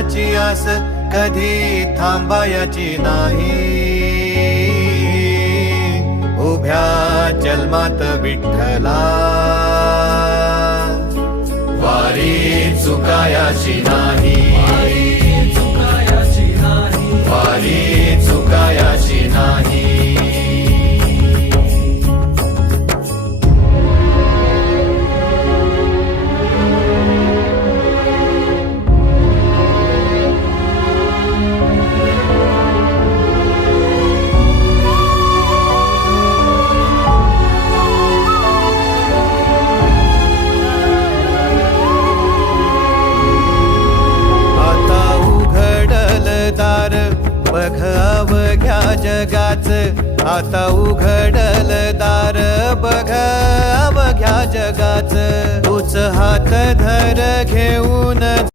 देवाची आस कधी थांबायची नाही. उभ्या जन्मात विठ्ठला वारी चुकायाची नाही. वारी चुकायाची नाही. बघ अवघ्या जगाच, आता उघडल दार बघ अवघ्या जगाच. तूच हात धर घेऊन